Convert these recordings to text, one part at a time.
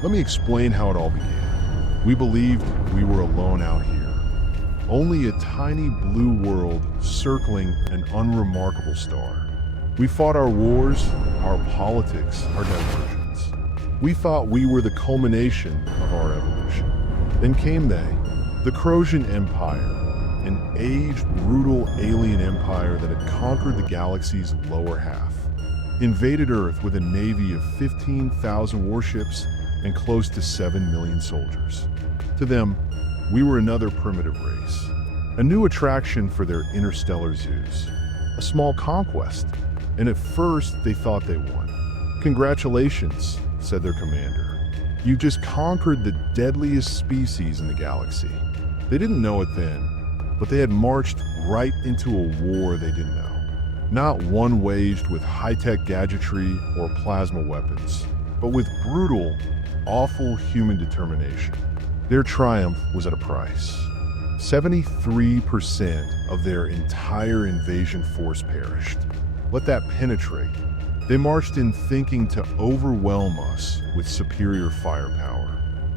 Let me explain how it all began. We believed we were alone out here. Only a tiny blue world circling an unremarkable star. We fought our wars, our politics, our diversions. We thought we were the culmination of our evolution. Then came they, the Crosian Empire, an aged, brutal alien empire that had conquered the galaxy's lower half, invaded Earth with a navy of 15,000 warships and close to 7 million soldiers. To them, we were another primitive race, a new attraction for their interstellar zoos, a small conquest, and at first they thought they won. "Congratulations," said their commander. "You just conquered the deadliest species in the galaxy." They didn't know it then, but they had marched right into a war they didn't know. Not one waged with high-tech gadgetry or plasma weapons, but with brutal, awful human determination. Their triumph was at a price. 73% of their entire invasion force perished. Let that penetrate. They marched in thinking to overwhelm us with superior firepower.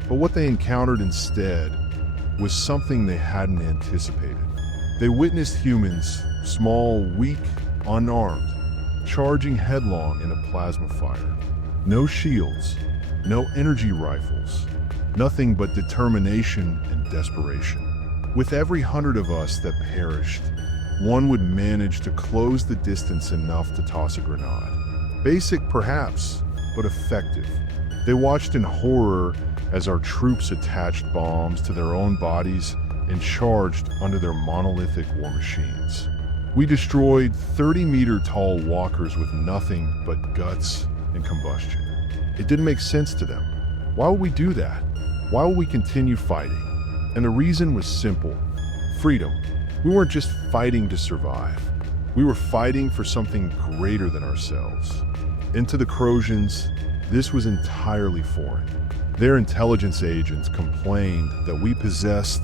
But what they encountered instead was something they hadn't anticipated. They witnessed humans, small, weak, unarmed, charging headlong in a plasma fire. No shields, no energy rifles, nothing but determination and desperation. With every 100 of us that perished, one would manage to close the distance enough to toss a grenade. Basic perhaps, but effective. They watched in horror as our troops attached bombs to their own bodies and charged under their monolithic war machines. We destroyed 30-meter-tall walkers with nothing but guts and combustion. It didn't make sense to them. Why would we do that? Why would we continue fighting? And the reason was simple: freedom. We weren't just fighting to survive. We were fighting for something greater than ourselves. And to the Crosians, this was entirely foreign. Their intelligence agents complained that we possessed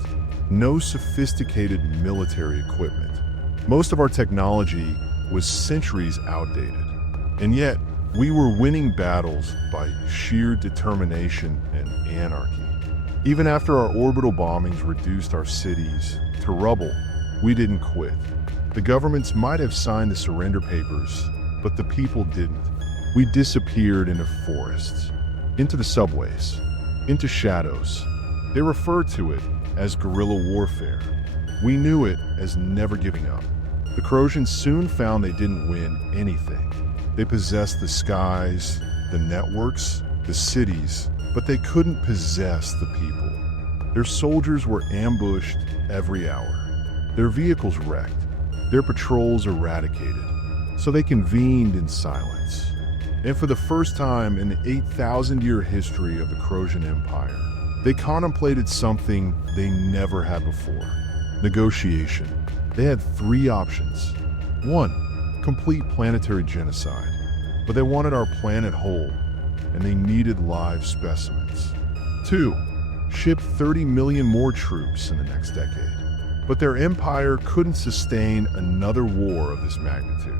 no sophisticated military equipment. Most of our technology was centuries outdated. And yet, we were winning battles by sheer determination and anarchy. Even after our orbital bombings reduced our cities to rubble, we didn't quit. The governments might have signed the surrender papers, but the people didn't. We disappeared into forests, into the subways, into shadows. They refer to it as guerrilla warfare. We knew it as never giving up. The Crosians soon found they didn't win anything. They possessed the skies, the networks, the cities, but they couldn't possess the people. Their soldiers were ambushed every hour, their vehicles wrecked, their patrols eradicated, so they convened in silence. And for the first time in the 8,000-year history of the Crosian Empire, they contemplated something they never had before: negotiation. They had 3 options. 1, complete planetary genocide. But they wanted our planet whole, and they needed live specimens. 2, ship 30 million more troops in the next decade. But their empire couldn't sustain another war of this magnitude.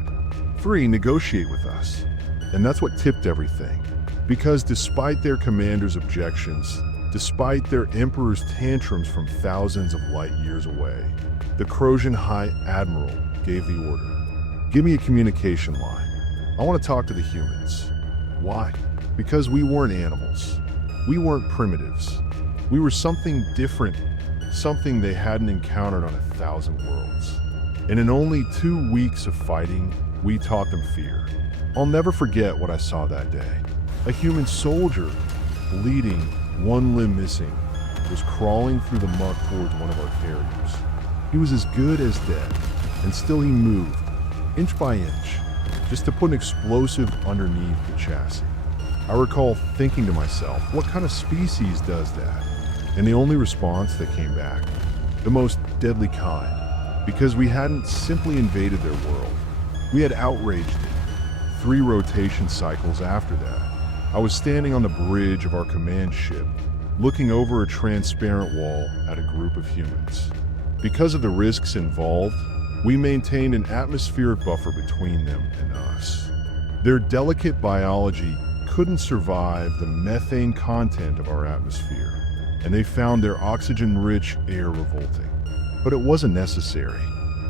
3, negotiate with us. And that's what tipped everything. Because despite their commander's objections, despite their emperor's tantrums from thousands of light years away, the Crosian High Admiral gave the order. "Give me a communication line. I want to talk to the humans." Why? Because we weren't animals. We weren't primitives. We were something different, something they hadn't encountered on 1,000 worlds. And in only 2 weeks of fighting, we taught them fear. I'll never forget what I saw that day. A human soldier, bleeding, one limb missing, was crawling through the muck towards one of our carriers. He was as good as dead, and still he moved, inch by inch, just to put an explosive underneath the chassis. I recall thinking to myself, what kind of species does that? And the only response that came back, the most deadly kind, because we hadn't simply invaded their world, we had outraged it. 3 rotation cycles after that, I was standing on the bridge of our command ship, looking over a transparent wall at a group of humans. Because of the risks involved, we maintained an atmospheric buffer between them and us. Their delicate biology couldn't survive the methane content of our atmosphere, and they found their oxygen-rich air revolting. But it wasn't necessary.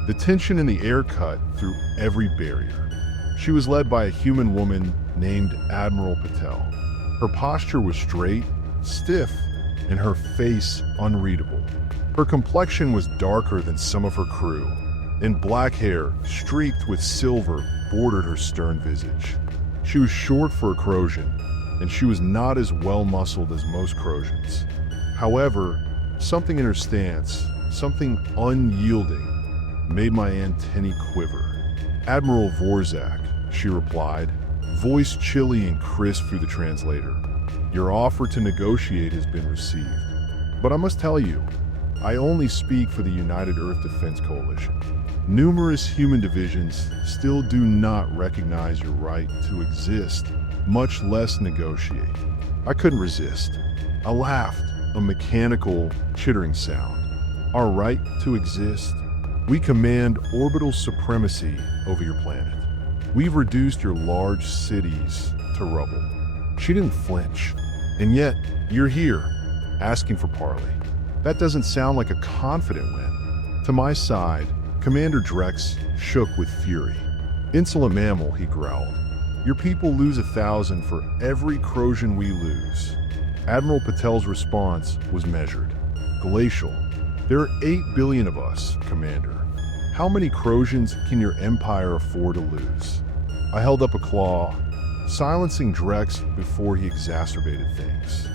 The tension in the air cut through every barrier. She was led by a human woman named Admiral Patel. Her posture was straight, stiff, and her face unreadable. Her complexion was darker than some of her crew, and black hair, streaked with silver, bordered her stern visage. She was short for a Crosian, and she was not as well-muscled as most Crosians. However, something in her stance, something unyielding, made my antennae quiver. "Admiral Vorzak," she replied, voice chilly and crisp through the translator. "Your offer to negotiate has been received. But I must tell you, I only speak for the United Earth Defense Coalition. Numerous human divisions still do not recognize your right to exist, much less negotiate." I couldn't resist. I laughed, a mechanical, chittering sound. "Our right to exist? We command orbital supremacy over your planet. We've reduced your large cities to rubble." She didn't flinch. "And yet, you're here, asking for parley. That doesn't sound like a confident win." To my side, Commander Drex shook with fury. "Insolent mammal," he growled. "Your people lose 1,000 for every Crosian we lose." Admiral Patel's response was measured. "Glacial. There are 8 billion of us, Commander. How many Crosians can your empire afford to lose?" I held up a claw, silencing Drex before he exacerbated things.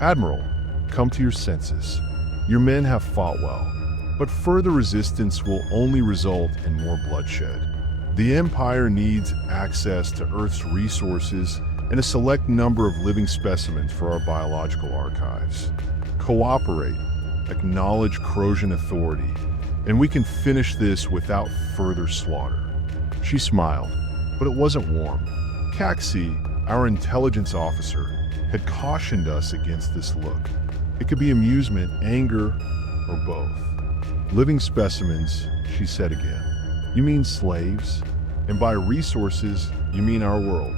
"Admiral, come to your senses. Your men have fought well, but further resistance will only result in more bloodshed. The Empire needs access to Earth's resources and a select number of living specimens for our biological archives. Cooperate, acknowledge Crosian authority, and we can finish this without further slaughter." She smiled, but it wasn't warm. Caxi, our intelligence officer, had cautioned us against this look. It could be amusement, anger, or both. "Living specimens," she said again. "You mean slaves? And by resources, you mean our world."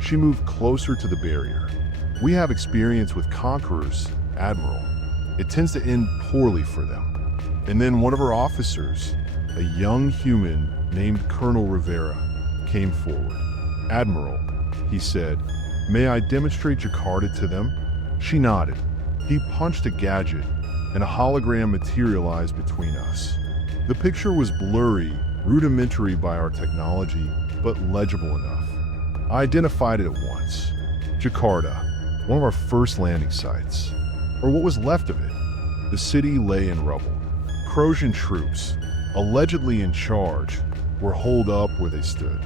She moved closer to the barrier. "We have experience with conquerors, Admiral. It tends to end poorly for them." And then one of her officers, a young human named Colonel Rivera, came forward. "Admiral," he said, "may I demonstrate Jakarta to them?" She nodded. He punched a gadget, and a hologram materialized between us. The picture was blurry, rudimentary by our technology, but legible enough. I identified it at once. Jakarta, one of our first landing sites, or what was left of it. The city lay in rubble. Crosian troops, allegedly in charge, were holed up where they stood.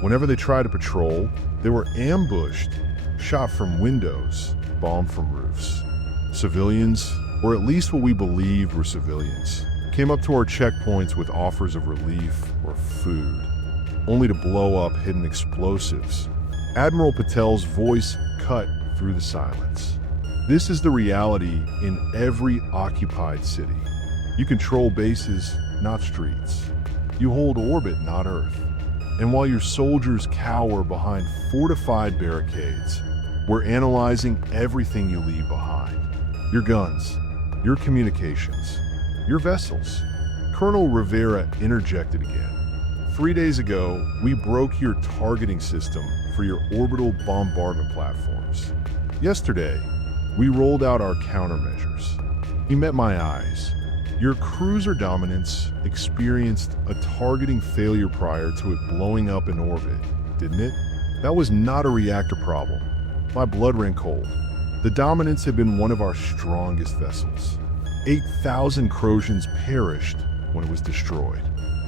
Whenever they tried to patrol, they were ambushed, shot from windows, bombed from roofs. Civilians, or at least what we believed were civilians, came up to our checkpoints with offers of relief or food, only to blow up hidden explosives. Admiral Patel's voice cut through the silence. "This is the reality in every occupied city. You control bases, not streets. You hold orbit, not Earth. And while your soldiers cower behind fortified barricades, we're analyzing everything you leave behind. Your guns, your communications, your vessels." Colonel Rivera interjected again. 3 days ago, we broke your targeting system for your orbital bombardment platforms. Yesterday, we rolled out our countermeasures. He met my eyes. Your cruiser dominance experienced a targeting failure prior to it blowing up in orbit, didn't it? That was not a reactor problem. My blood ran cold. The dominance had been one of our strongest vessels. 8,000 Crosians perished when it was destroyed.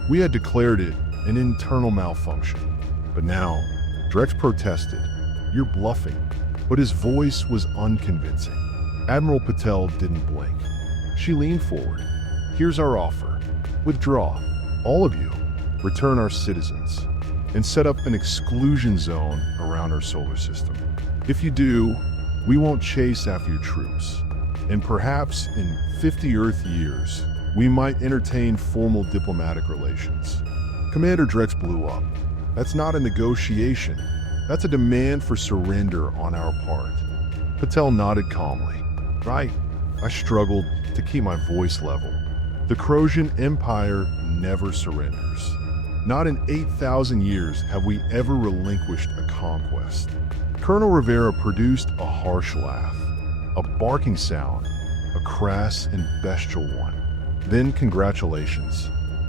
We had declared it an internal malfunction. But now, Drex protested. "You're bluffing." But his voice was unconvincing. Admiral Patel didn't blink. She leaned forward. "Here's our offer. Withdraw, all of you, return our citizens, and set up an exclusion zone around our solar system. If you do, we won't chase after your troops. And perhaps in 50 Earth years, we might entertain formal diplomatic relations." Commander Drex blew up. "That's not a negotiation. That's a demand for surrender on our part. Patel nodded calmly. Right. I struggled to keep my voice level. The Crosian Empire never surrenders. Not in 8,000 years have we ever relinquished a conquest. Colonel Rivera produced a harsh laugh, a barking sound, a crass and bestial one. Then congratulations,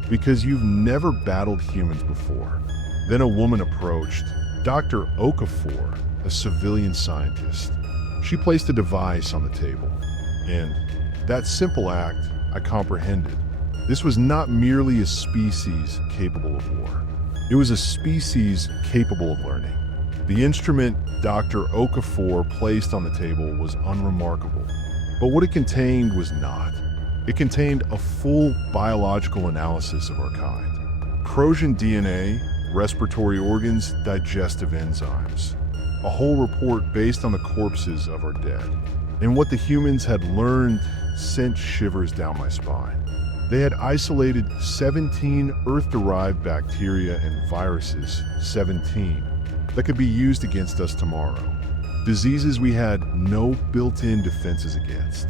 because you've never battled humans before. Then a woman approached, Dr. Okafor, a civilian scientist. She placed a device on the table, and that simple act I comprehended. This was not merely a species capable of war. It was a species capable of learning. The instrument Dr. Okafor placed on the table was unremarkable, but what it contained was not. It contained a full biological analysis of our kind. Crosian DNA, respiratory organs, digestive enzymes. A whole report based on the corpses of our dead. And what the humans had learned sent shivers down my spine. They had isolated 17 Earth-derived bacteria and viruses, 17, that could be used against us tomorrow. Diseases we had no built-in defenses against.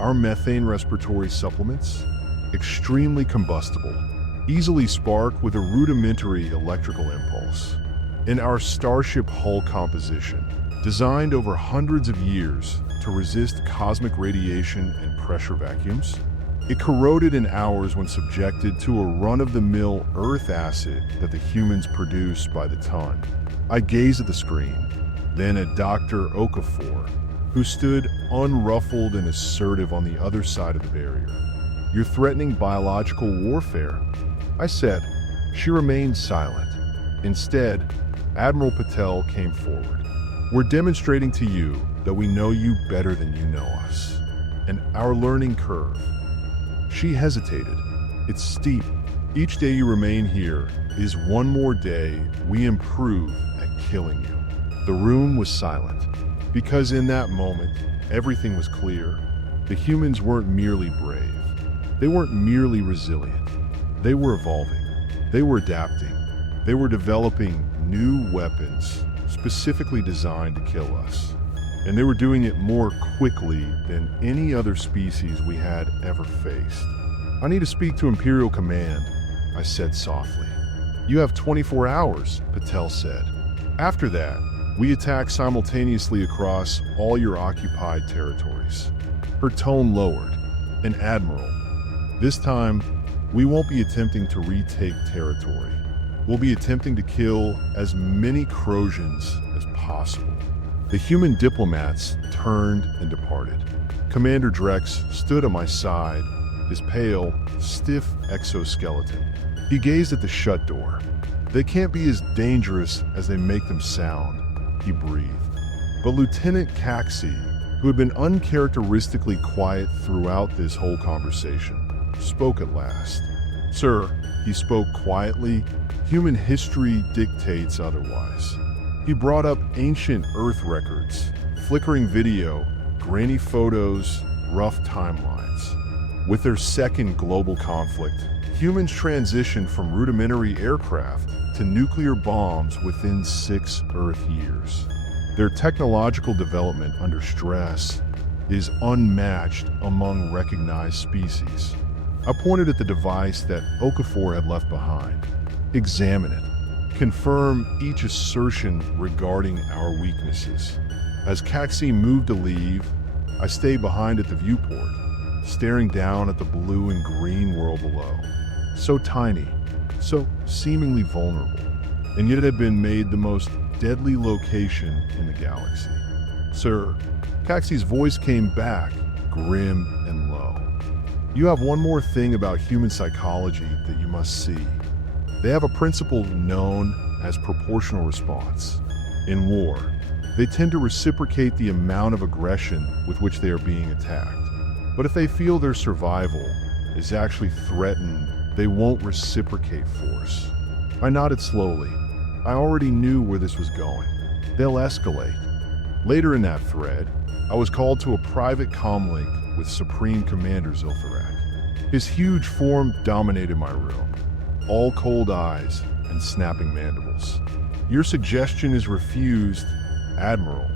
Our methane respiratory supplements, extremely combustible, easily spark with a rudimentary electrical impulse. In our starship hull composition, designed over hundreds of years to resist cosmic radiation and pressure vacuums, it corroded in hours when subjected to a run-of-the-mill Earth acid that the humans produce by the ton. I gazed at the screen, then at Dr. Okafor, who stood unruffled and assertive on the other side of the barrier. You're threatening biological warfare, I said. She remained silent. Instead, Admiral Patel came forward. We're demonstrating to you that we know you better than you know us, and our learning curve. She hesitated. It's steep. Each day you remain here is one more day we improve at killing you. The room was silent, because in that moment, everything was clear. The humans weren't merely brave. They weren't merely resilient. They were evolving. They were adapting. They were developing new weapons specifically designed to kill us. And they were doing it more quickly than any other species we had ever faced. I need to speak to Imperial Command, I said softly. You have 24 hours, Patel said. After that, we attack simultaneously across all your occupied territories. Her tone lowered. An admiral. This time, we won't be attempting to retake territory. We'll be attempting to kill as many Crosians as possible. The human diplomats turned and departed. Commander Drex stood at my side, his pale, stiff exoskeleton. He gazed at the shut door. They can't be as dangerous as they make them sound, he breathed. But Lieutenant Caxi, who had been uncharacteristically quiet throughout this whole conversation, spoke at last. Sir, he spoke quietly, human history dictates otherwise. He brought up ancient Earth records, flickering video, grainy photos, rough timelines. With their second global conflict, humans transitioned from rudimentary aircraft to nuclear bombs within 6 Earth years. Their technological development under stress is unmatched among recognized species. I pointed at the device that Okafor had left behind. Examine it. Confirm each assertion regarding our weaknesses. As Caxi moved to leave, I stayed behind at the viewport, staring down at the blue and green world below. So tiny, so seemingly vulnerable, and yet it had been made the most deadly location in the galaxy. Sir, Caxi's voice came back, grim and low. You have one more thing about human psychology that you must see. They have a principle known as proportional response. In war, they tend to reciprocate the amount of aggression with which they are being attacked. But if they feel their survival is actually threatened, they won't reciprocate force. I nodded slowly. I already knew where this was going. They'll escalate. Later in that thread, I was called to a private comlink with Supreme Commander Ziltharak. His huge form dominated my room, all cold eyes and snapping mandibles. Your suggestion is refused, Admiral,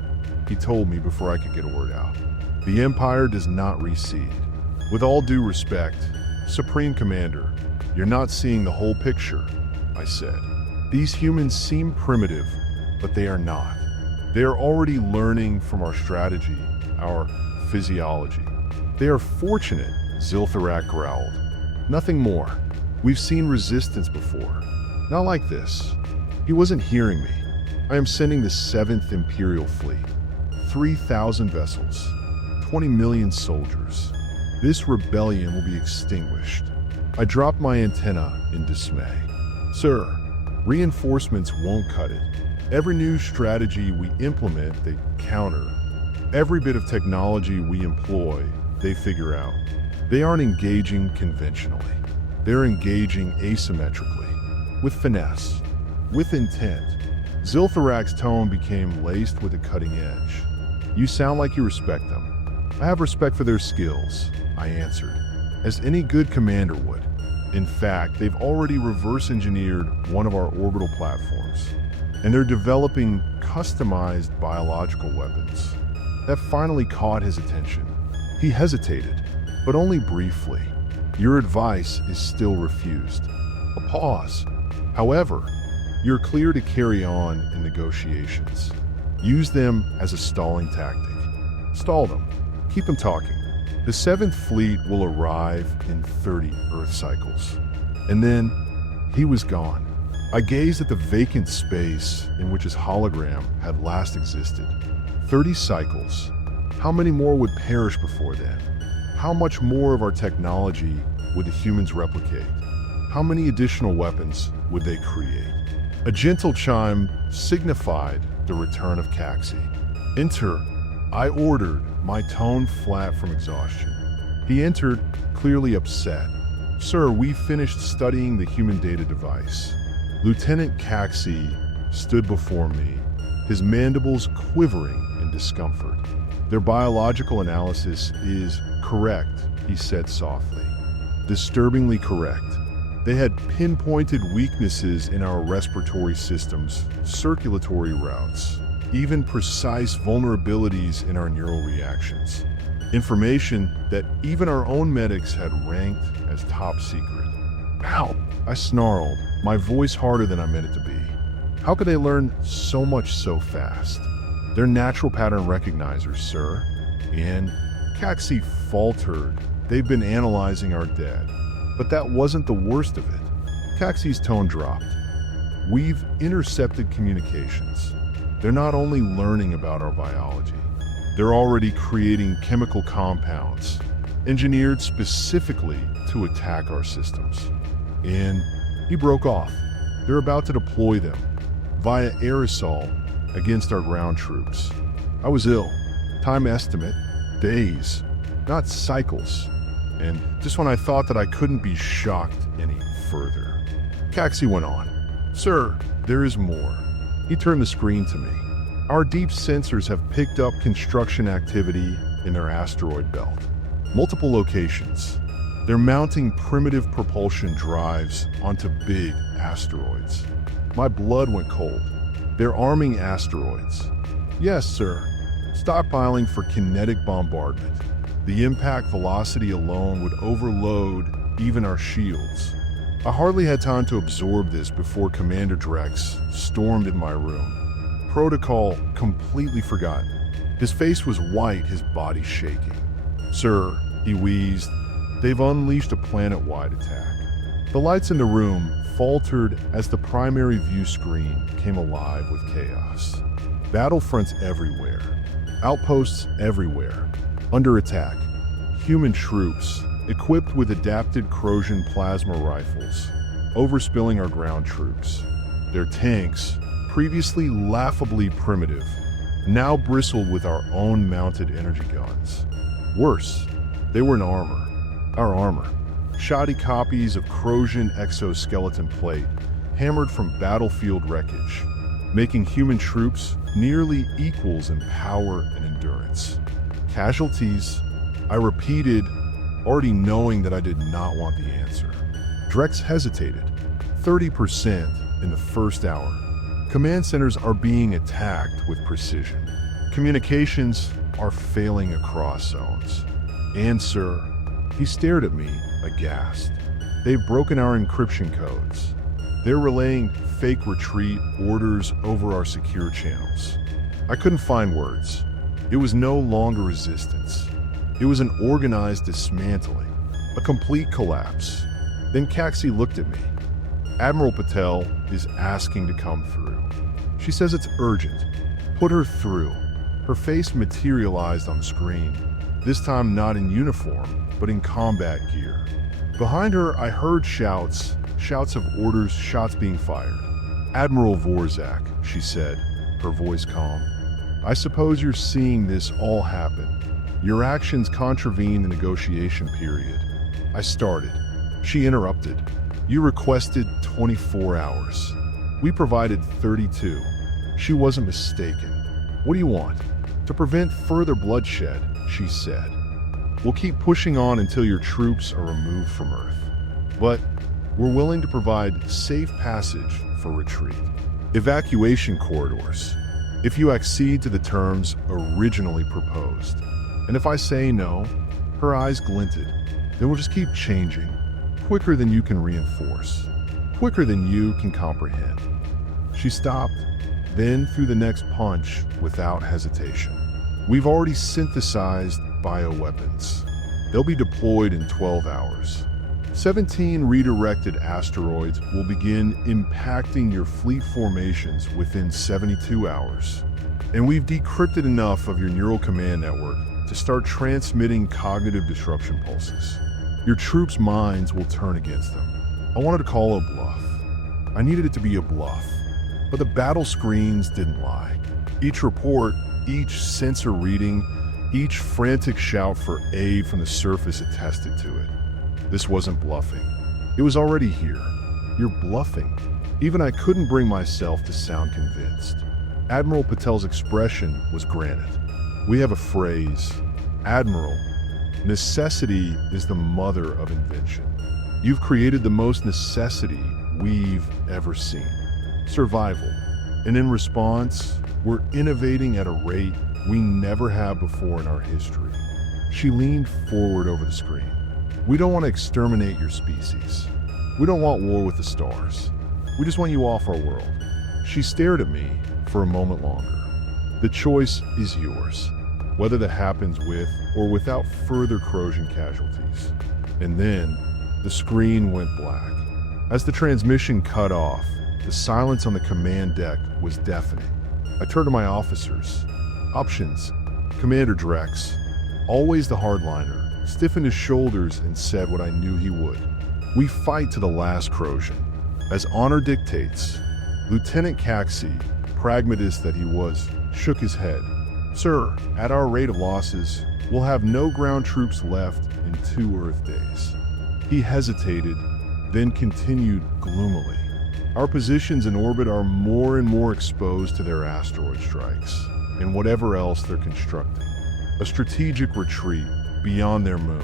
he told me before I could get a word out. The Empire does not recede. With all due respect, Supreme Commander, you're not seeing the whole picture, I said. These humans seem primitive, but they are not. They are already learning from our strategy, our physiology. They are fortunate, Ziltharak growled. Nothing more. We've seen resistance before. Not like this. He wasn't hearing me. I am sending the 7th Imperial Fleet. 3,000 vessels. 20 million soldiers. This rebellion will be extinguished. I dropped my antenna in dismay. Sir, reinforcements won't cut it. Every new strategy we implement, they counter. Every bit of technology we employ, they figure out. They aren't engaging conventionally. They're engaging asymmetrically, with finesse, with intent. Ziltharak's tone became laced with a cutting edge. You sound like you respect them. I have respect for their skills, I answered, as any good commander would. In fact, they've already reverse-engineered one of our orbital platforms, and they're developing customized biological weapons. That finally caught his attention. He hesitated, but only briefly. Your advice is still refused. A pause. However, you're clear to carry on in negotiations. Use them as a stalling tactic. Stall them. Keep them talking. The 7th Fleet will arrive in 30 Earth cycles. And then, he was gone. I gazed at the vacant space in which his hologram had last existed. 30 cycles. How many more would perish before then? How much more of our technology would the humans replicate? How many additional weapons would they create? A gentle chime signified the return of Caxi. Enter, I ordered, my tone flat from exhaustion. He entered, clearly upset. Sir, we finished studying the human data device. Lieutenant Caxi stood before me, his mandibles quivering in discomfort. Their biological analysis is correct, he said softly. Disturbingly correct. They had pinpointed weaknesses in our respiratory systems, circulatory routes, even precise vulnerabilities in our neural reactions. Information that even our own medics had ranked as top secret. Ow! I snarled, my voice harder than I meant it to be. How could they learn so much so fast? They're natural pattern recognizers, sir. And Caxi faltered. They've been analyzing our dead. But that wasn't the worst of it. Caxi's tone dropped. We've intercepted communications. They're not only learning about our biology, they're already creating chemical compounds, engineered specifically to attack our systems. And he broke off. They're about to deploy them, via air assault, against our ground troops. I was ill. Time estimate, days, not cycles. And just when I thought that I couldn't be shocked any further. Caxi went on. Sir, there is more. He turned the screen to me. Our deep sensors have picked up construction activity in their asteroid belt. Multiple locations. They're mounting primitive propulsion drives onto big asteroids. My blood went cold. They're arming asteroids. Yes, sir. Stockpiling for kinetic bombardment. The impact velocity alone would overload even our shields. I hardly had time to absorb this before Commander Drex stormed in my room. Protocol completely forgotten. His face was white, his body shaking. Sir, he wheezed, they've unleashed a planet-wide attack. The lights in the room faltered as the primary view screen came alive with chaos. Battlefronts everywhere. Outposts everywhere. Under attack. Human troops, equipped with adapted Crosian plasma rifles, overspilling our ground troops. Their tanks, previously laughably primitive, now bristled with our own mounted energy guns. Worse, they were in armor. Our armor. Shoddy copies of Crosian exoskeleton plate, hammered from battlefield wreckage, making human troops nearly equals in power and endurance. Casualties, I repeated, already knowing that I did not want the answer. Drex hesitated. 30% in the first hour. Command centers are being attacked with precision. Communications are failing across zones. And, sir, he stared at me, aghast. They've broken our encryption codes. They're relaying fake retreat orders over our secure channels. I couldn't find words. It was no longer resistance. It was an organized dismantling, a complete collapse. Then Caxi looked at me. Admiral Patel is asking to come through. She says it's urgent. Put her through. Her face materialized on screen, this time not in uniform, but in combat gear. Behind her, I heard shouts of orders, shots being fired. Admiral Vorzak, she said, her voice calm. I suppose you're seeing this all happen. Your actions contravene the negotiation period. I started. She interrupted. You requested 24 hours. We provided 32. She wasn't mistaken. What do you want? To prevent further bloodshed, she said. We'll keep pushing on until your troops are removed from Earth. But we're willing to provide safe passage for retreat. Evacuation corridors. If you accede to the terms originally proposed. And if I say no, her eyes glinted, then we'll just keep changing. Quicker than you can reinforce. Quicker than you can comprehend. She stopped, then threw the next punch without hesitation. We've already synthesized bioweapons. They'll be deployed in 12 hours. 17 redirected asteroids will begin impacting your fleet formations within 72 hours. And we've decrypted enough of your neural command network to start transmitting cognitive disruption pulses. Your troops' minds will turn against them. I wanted to call a bluff. I needed it to be a bluff. But the battle screens didn't lie. Each report, each sensor reading, each frantic shout for aid from the surface attested to it. This wasn't bluffing. It was already here. You're bluffing. Even I couldn't bring myself to sound convinced. Admiral Patel's expression was granite. We have a phrase, Admiral, necessity is the mother of invention. You've created the most necessity we've ever seen. Survival. And in response, we're innovating at a rate we never have before in our history. She leaned forward over the screen. We don't want to exterminate your species. We don't want war with the stars. We just want you off our world. She stared at me for a moment longer. The choice is yours, whether that happens with or without further Crosian casualties. And then, the screen went black. As the transmission cut off, the silence on the command deck was deafening. I turned to my officers. Options. Commander Drex, always the hardliner, stiffened his shoulders and said what I knew he would. We fight to the last Crosian. As honor dictates. Lieutenant Caxi, pragmatist that he was, shook his head. Sir, at our rate of losses, we'll have no ground troops left in 2 Earth days. He hesitated, then continued gloomily. Our positions in orbit are more and more exposed to their asteroid strikes, and whatever else they're constructing. A strategic retreat beyond their moon,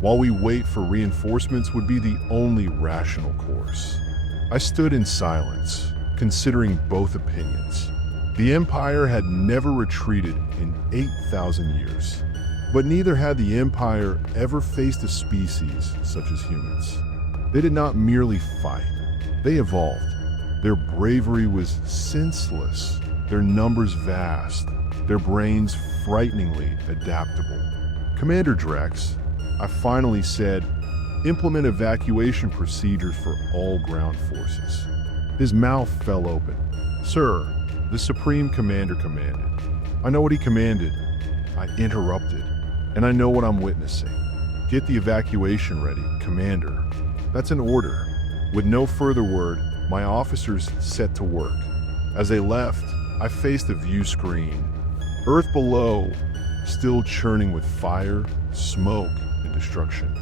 while we wait for reinforcements, would be the only rational course. I stood in silence, considering both opinions. The Empire had never retreated in 8,000 years, but neither had the Empire ever faced a species such as humans. They did not merely fight, they evolved. Their bravery was senseless, their numbers vast, their brains frighteningly adaptable. Commander Drex, I finally said, implement evacuation procedures for all ground forces. His mouth fell open. Sir, the Supreme Commander commanded. I know what he commanded. I interrupted, and I know what I'm witnessing. Get the evacuation ready, Commander. That's an order. With no further word, my officers set to work. As they left, I faced the view screen. Earth below, still churning with fire, smoke, and destruction.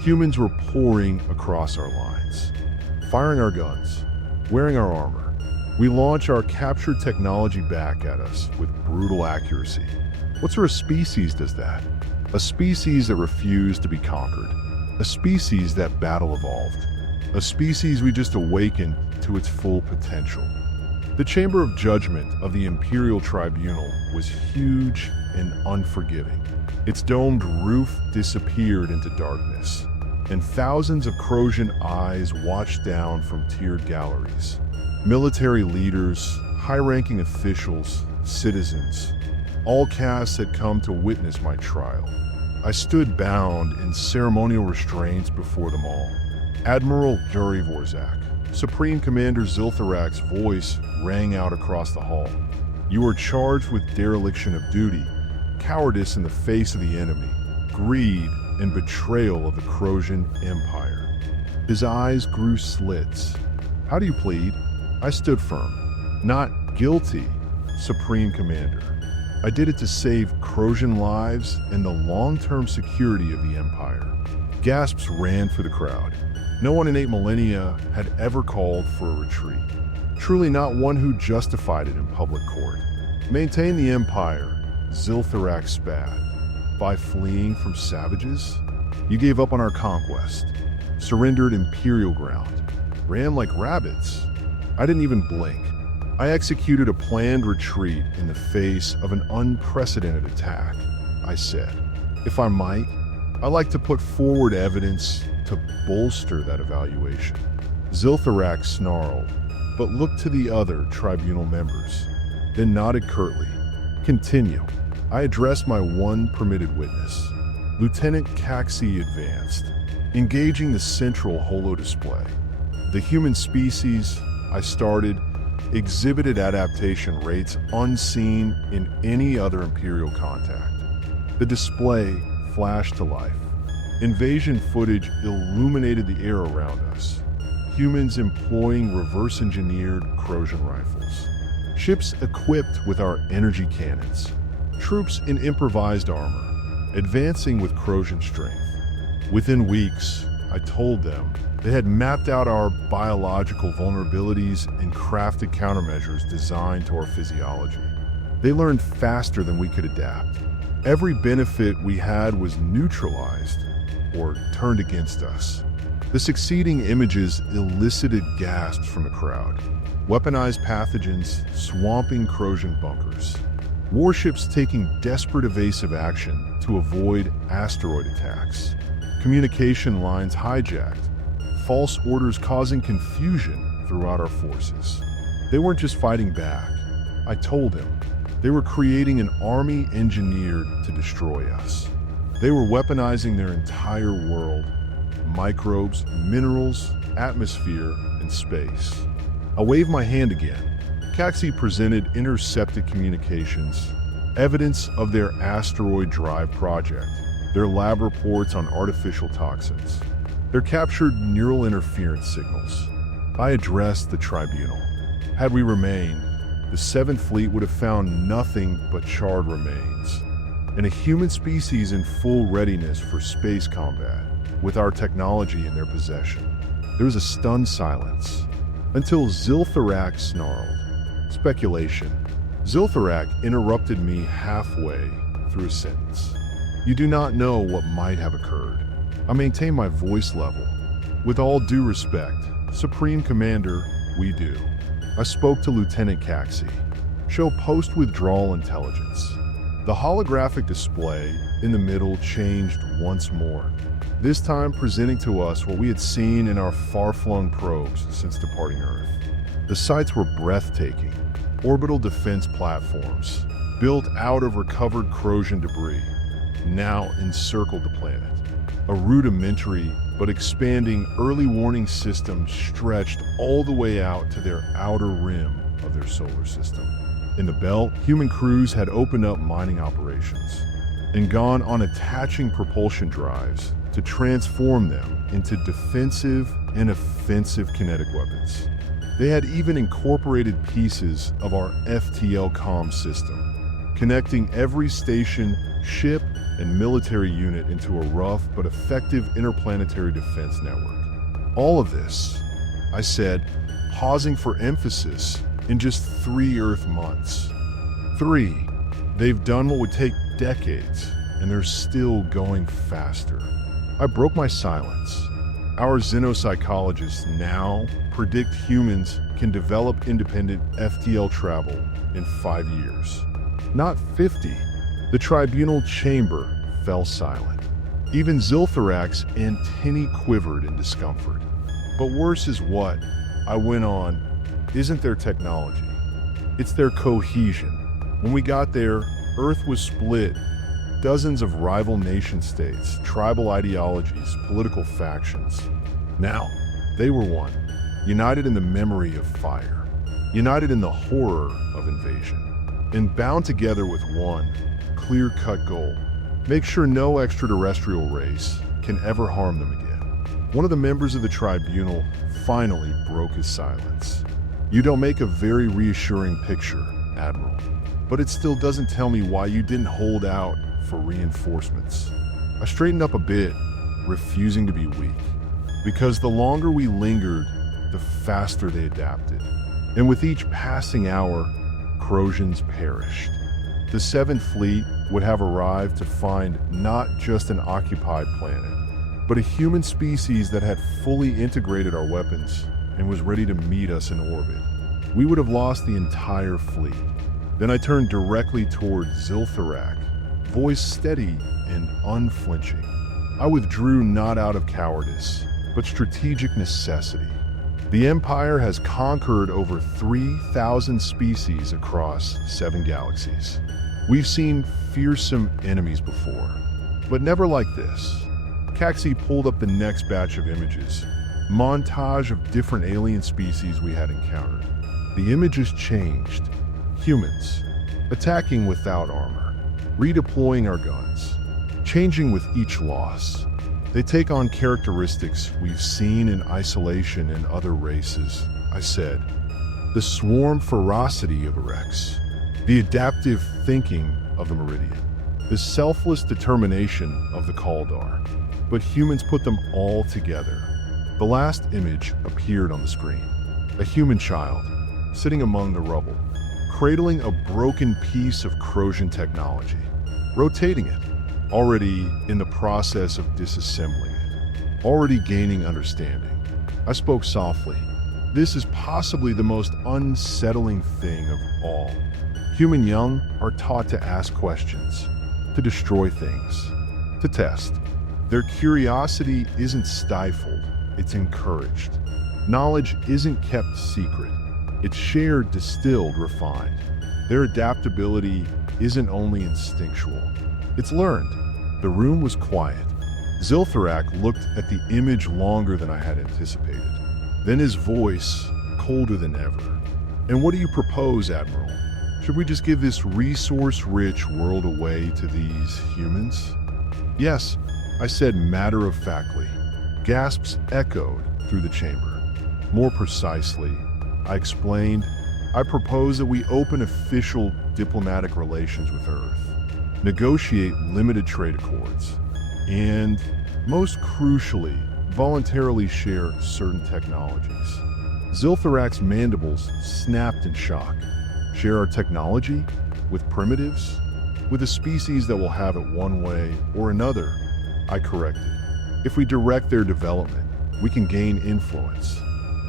Humans were pouring across our lines, firing our guns, wearing our armor. We launch our captured technology back at us with brutal accuracy. What sort of species does that? A species that refused to be conquered. A species that battle evolved. A species we just awakened to its full potential. The chamber of judgment of the Imperial Tribunal was huge and unforgiving. Its domed roof disappeared into darkness, and thousands of Crosian eyes watched down from tiered galleries. Military leaders, high-ranking officials, citizens, all castes had come to witness my trial. I stood bound in ceremonial restraints before them all. Admiral Vorzak, Supreme Commander Ziltharak's voice rang out across the hall. You are charged with dereliction of duty, cowardice in the face of the enemy, greed and betrayal of the Crosian Empire. His eyes grew slits. How do you plead? I stood firm. Not guilty, Supreme Commander. I did it to save Crosian lives and the long-term security of the Empire. Gasps ran for the crowd. No one in 8 millennia had ever called for a retreat. Truly not one who justified it in public court. Maintain the Empire, Ziltharak spat. By fleeing from savages? You gave up on our conquest, surrendered Imperial ground, ran like rabbits. I didn't even blink. I executed a planned retreat in the face of an unprecedented attack. I said, if I might, I'd like to put forward evidence to bolster that evaluation. Ziltharak snarled, but looked to the other tribunal members, then nodded curtly. Continue. I addressed my one permitted witness. Lieutenant Caxi advanced, engaging the central holo display. The human species, I started, exhibited adaptation rates unseen in any other Imperial contact. The display flashed to life. Invasion footage illuminated the air around us. Humans employing reverse-engineered Crosian rifles. Ships equipped with our energy cannons. Troops in improvised armor, advancing with Crosian strength. Within weeks, I told them, they had mapped out our biological vulnerabilities and crafted countermeasures designed to our physiology. They learned faster than we could adapt. Every benefit we had was neutralized or turned against us. The succeeding images elicited gasps from the crowd. Weaponized pathogens swamping Crosian bunkers. Warships taking desperate evasive action to avoid asteroid attacks. Communication lines hijacked. False orders causing confusion throughout our forces. They weren't just fighting back. I told him. They were creating an army engineered to destroy us. They were weaponizing their entire world. Microbes, minerals, atmosphere, and space. I waved my hand again. Caxi presented intercepted communications, evidence of their asteroid drive project, their lab reports on artificial toxins. Their captured neural interference signals. I addressed the tribunal. Had we remained, the 7th Fleet would have found nothing but charred remains, and a human species in full readiness for space combat, with our technology in their possession. There was a stunned silence, until Ziltharak snarled. Speculation. Ziltharak interrupted me halfway through a sentence. You do not know what might have occurred. I maintain my voice level. With all due respect, Supreme Commander, we do. I spoke to Lieutenant Caxi. Show post-withdrawal intelligence. The holographic display in the middle changed once more, this time presenting to us what we had seen in our far-flung probes since departing Earth. The sights were breathtaking. Orbital defense platforms, built out of recovered Crosian debris, now encircled the planet. A rudimentary but expanding early warning system stretched all the way out to their outer rim of their solar system. In the belt, human crews had opened up mining operations and gone on attaching propulsion drives to transform them into defensive and offensive kinetic weapons. They had even incorporated pieces of our FTL comm system, connecting every station, ship, and military unit into a rough but effective interplanetary defense network. All of this, I said, pausing for emphasis, in just 3 Earth months. 3. They've done what would take decades, and they're still going faster. I broke my silence. Our xenopsychologists now predict humans can develop independent FTL travel in 5 years. Not 50. The tribunal chamber fell silent. Even Ziltharak's antennae quivered in discomfort. But worse is what, I went on, isn't their technology. It's their cohesion. When we got there, Earth was split. Dozens of rival nation-states, tribal ideologies, political factions. Now, they were one, united in the memory of fire, united in the horror of invasion, and bound together with one clear-cut goal: make sure no extraterrestrial race can ever harm them again. One of the members of the tribunal finally broke his silence. You don't make a very reassuring picture, Admiral, but it still doesn't tell me why you didn't hold out for reinforcements. I straightened up a bit, refusing to be weak, because the longer we lingered, the faster they adapted. And with each passing hour, Crosians perished. The Seventh Fleet would have arrived to find not just an occupied planet, but a human species that had fully integrated our weapons and was ready to meet us in orbit. We would have lost the entire fleet. Then I turned directly toward Ziltharak, voice steady and unflinching. I withdrew not out of cowardice, but strategic necessity. The Empire has conquered over 3,000 species across 7 galaxies. We've seen fearsome enemies before, but never like this. Caxi pulled up the next batch of images, montage of different alien species we had encountered. The images changed. Humans, attacking without armor, redeploying our guns, changing with each loss. They take on characteristics we've seen in isolation in other races, I said. The swarm ferocity of Rex, the adaptive thinking of the Meridian, the selfless determination of the Kaldar. But humans put them all together. The last image appeared on the screen. A human child, sitting among the rubble, cradling a broken piece of Crosian technology, rotating it, already in the process of disassembling it, already gaining understanding. I spoke softly. This is possibly the most unsettling thing of all. Human young are taught to ask questions, to destroy things, to test. Their curiosity isn't stifled, it's encouraged. Knowledge isn't kept secret, it's shared, distilled, refined. Their adaptability isn't only instinctual, it's learned. The room was quiet. Ziltharak looked at the image longer than I had anticipated. Then his voice, colder than ever. And what do you propose, Admiral? Should we just give this resource-rich world away to these humans? Yes, I said matter-of-factly. Gasps echoed through the chamber. More precisely, I explained, I propose that we open official diplomatic relations with Earth, negotiate limited trade accords, and, most crucially, voluntarily share certain technologies. Ziltharak's mandibles snapped in shock. Share our technology? With primitives? With a species that will have it one way or another, I corrected. If we direct their development, we can gain influence,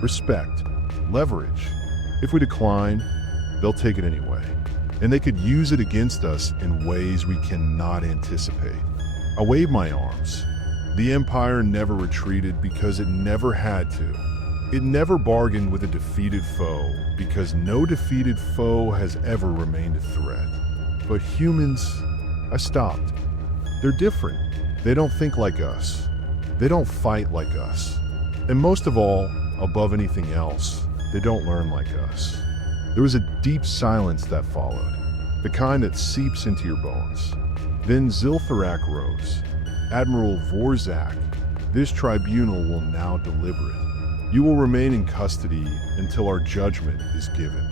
respect, leverage. If we decline, they'll take it anyway. And they could use it against us in ways we cannot anticipate. I waved my arms. The Empire never retreated because it never had to. It never bargained with a defeated foe because no defeated foe has ever remained a threat. But humans, I stopped. They're different. They don't think like us. They don't fight like us. And most of all, above anything else, they don't learn like us. There was a deep silence that followed, the kind that seeps into your bones. Then Ziltharak rose. Admiral Vorzak, this tribunal will now deliberate. You will remain in custody until our judgment is given.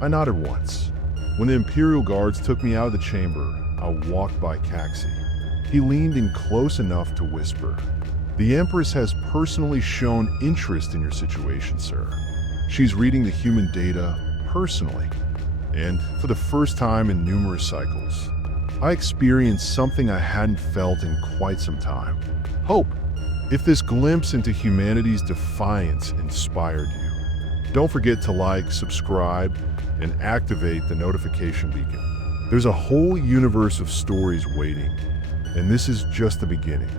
I nodded once. When the Imperial guards took me out of the chamber, I walked by Caxi. He leaned in close enough to whisper, "The Empress has personally shown interest in your situation, sir. She's reading the human data personally. And for the first time in numerous cycles, I experienced something I hadn't felt in quite some time. Hope. If this glimpse into humanity's defiance inspired you, Don't forget to like, subscribe, and activate the notification beacon. There's a whole universe of stories waiting, and this is just the beginning.